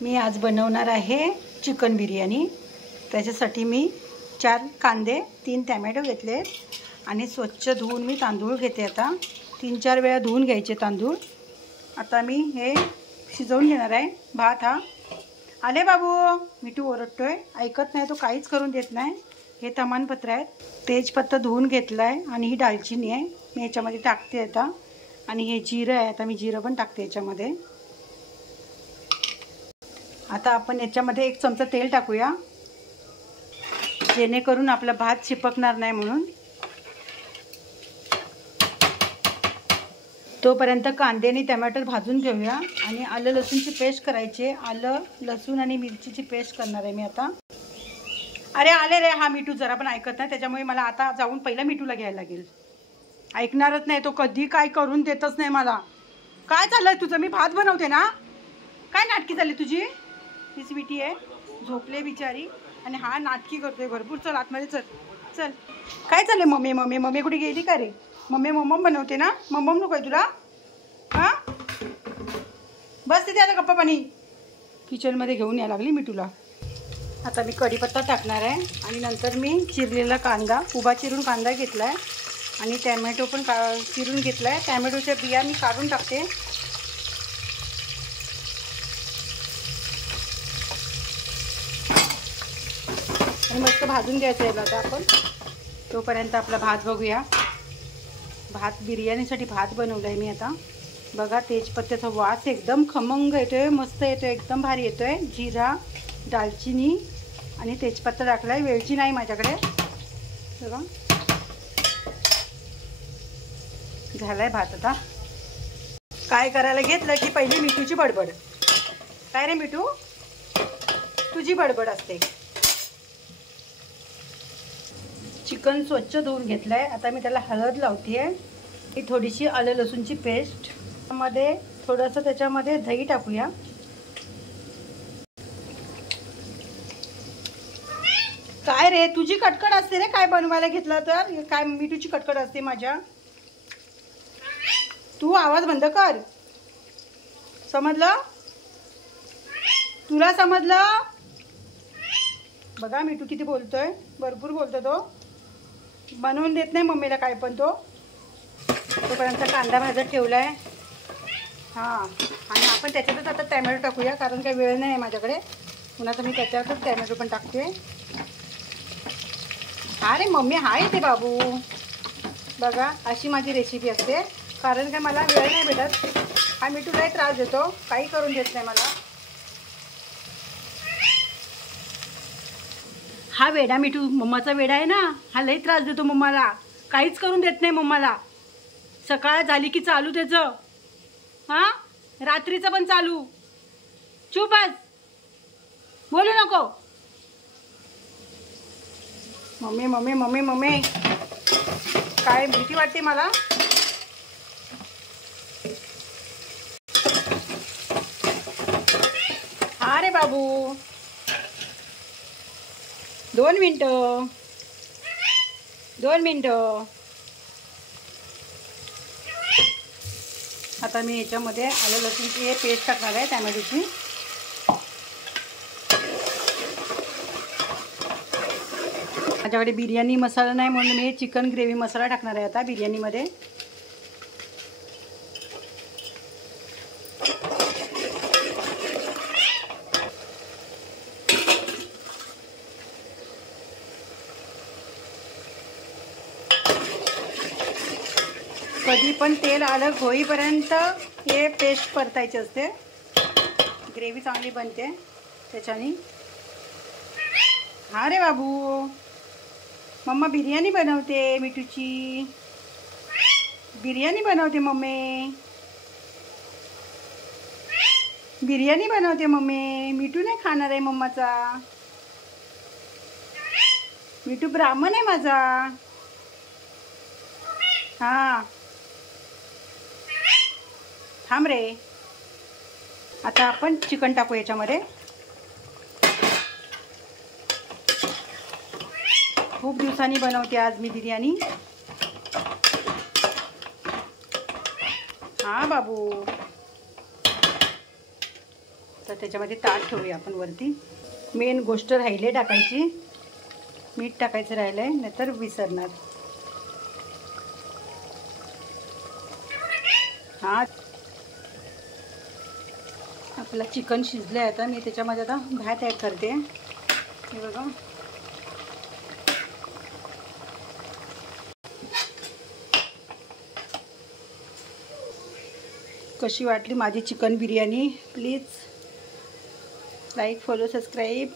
मी आज बनवणार आहे चिकन बिर्याणी। त्याच्यासाठी मी 4 कांदे 3 टोमॅटो घेतले आणि स्वच्छ धुवून मी तांदूळ घेते। आता 3-4 वेळा धुवून घ्यायचे तांदूळ। आता मी हे शिजवून घेणार आहे। भात हा आले बाबू, मिठू ओरडतोय, ऐकत नाही तो, काहीच करून देत नाही। हे तमानपत्र आहेत, तेजपत्ता धुवून घेतलाय आणि ही दालचिनी आहे, मी याच्यामध्ये टाकते आता। आणि हे जिरं आहे, आता मी जिरं पण टाकते याच्यामध्ये। आता आपण याच्यामध्ये 1 चमचा तेल टाकूया, जेणेकरून आपला भात चिपकणार नाही म्हणून। तोपर्यंत कांदे आणि टोमॅटो भाजून घेऊया आणि आलं लसूणची पेस्ट करायची। आलं लसूण आणि मिरचीची पेस्ट करणार आहे मी आता। अरे आले रे, हा मिठू जरा पण ऐकत नाही, त्याच्यामुळे मला आता जाऊन पहिला मिठूला घ्यायला लागेल। ऐकणारच नाही तो, कधी काय करून देतच नाही मला। काय चाललंय तुझं? मी भात बनवते ना, काय नाटकी झाली तुझी? ही स्वीटी आहे, झोपले बिचारी, आणि हा नाटकी करतोय भरपूर। चल आतमध्ये चल चल। काय चाललंय? मम्मी मम्मी मम्मी कुठे गेली का रे? मम्मी मम्मम बनवते ना, मम्मम नको आहे तुला? हां बस तिथे, आता गप्पा पाणी किचनमध्ये घेऊन यायला लागली मी तुला। आता मी कढीपत्ता टाकणार आहे आणि नंतर मी चिरलेला कांदा, उभा चिरून कांदा घेतला आहे आणि टॅमॅटो पण चिरून घेतला आहे। टॅमॅटोच्या बिया मी काढून टाकते। आणि मस्त भाजून घ्यायचं आहे आता आपण। तोपर्यंत आपला भात बघूया। भात बिर्याणीसाठी भात बनवला आहे मी आता। बघा, तेजपत्त्याचा वास एकदम खमंग येतोय, मस्त येतोय, एकदम भारी येतोय। जिरा, दालचिनी आणि तेजपत्ता टाकला आहे, वेलची नाही माझ्याकडे। बघा झालाय भात। आता काय करायला घेतलं की पहिली मिठूची बडबड। काय रे मिठू, तुझी बडबड असते। चिकन स्वच्छ धुवून घेतलंय, आता मी त्याला हळद लावते। ही थोडीशी आलं लसूणची पेस्ट, मध्ये थोडंसं त्याच्यामध्ये दही टाकूया। काय रे, तुझी कटकट असते रे, काय बनवायला घेतलं तर काय मिठूची कटकट असते माझ्या। तू आवाज बंद कर, समजलं? तुला समजलं? बघा मिठू किती बोलतोय, भरपूर बोलतो तो, बनवून देत नाही मम्मीला काय पण तो। तोपर्यंत कांदा भाजत ठेवलाय। हां, आणि आपण त्याच्यातच आता टॅमॅटो टाकूया, कारण काही वेळ नाही आहे माझ्याकडे, म्हणून आता मी त्याच्यातच टॅमॅटो पण टाकते। हा रे मम्मी, हाय ते बाबू। बघा अशी माझी रेसिपी असते, कारण काय मला वेळ नाही भेटत। हा मिठू लई त्रास देतो, काही करून देत नाही मला। हा वेडा मिठू, मम्माचा वेडा आहे ना, हा लई त्रास देतो मम्माला, काहीच करून देत नाही मम्माला। सकाळ झाली की चालू त्याचं, हां रात्रीचं पण चालू। चुप बस, बोलू नको। मम्मी मम्मी मम्मी मम्मी, काय भीती वाटते मला। हा रे बाबू, 2 मिनटं 2 मिनटं। आता मी याच्यामध्ये आलं लसूणची हे पेस्ट टाकणार आहे, टॅमॅटोची। माझ्याकडे बिर्याणी मसाला नाही, म्हणून मी चिकन ग्रेव्ही मसाला टाकणार आहे आता बिर्याणीमध्ये। कधी पण तेल अलग होईपर्यंत हे पेस्ट परतायची असते, ग्रेव्ही चांगली बनते त्याच्याने। हा रे बाबू, मम्मा बिर्याणी बनवते, मिठूची बिर्याणी बनवते मम्मी, बिर्याणी बनवते मम्मी। मिठू नाही खाणार आहे मम्माचा, मिठू ब्राह्मण आहे माझा। हां थांब रे। आता आपण चिकन टाकू याच्यामध्ये। खूप दिवसांनी बनवते आज मी बिर्याणी। हां बाबू, आता त्याच्यामध्ये ताट ठेवूया आपण वरती. मेन गोष्ट राहिली टाकायची, मीठ टाकायचं राहिलं आहे, नाहीतर विसरणार. हा आपला चिकन शिजलं आहे. आता मी त्याच्यामध्ये आता भात ॲड करते. हे बघा, कशी वाटली माझी chicken biryani. Please like, follow, subscribe.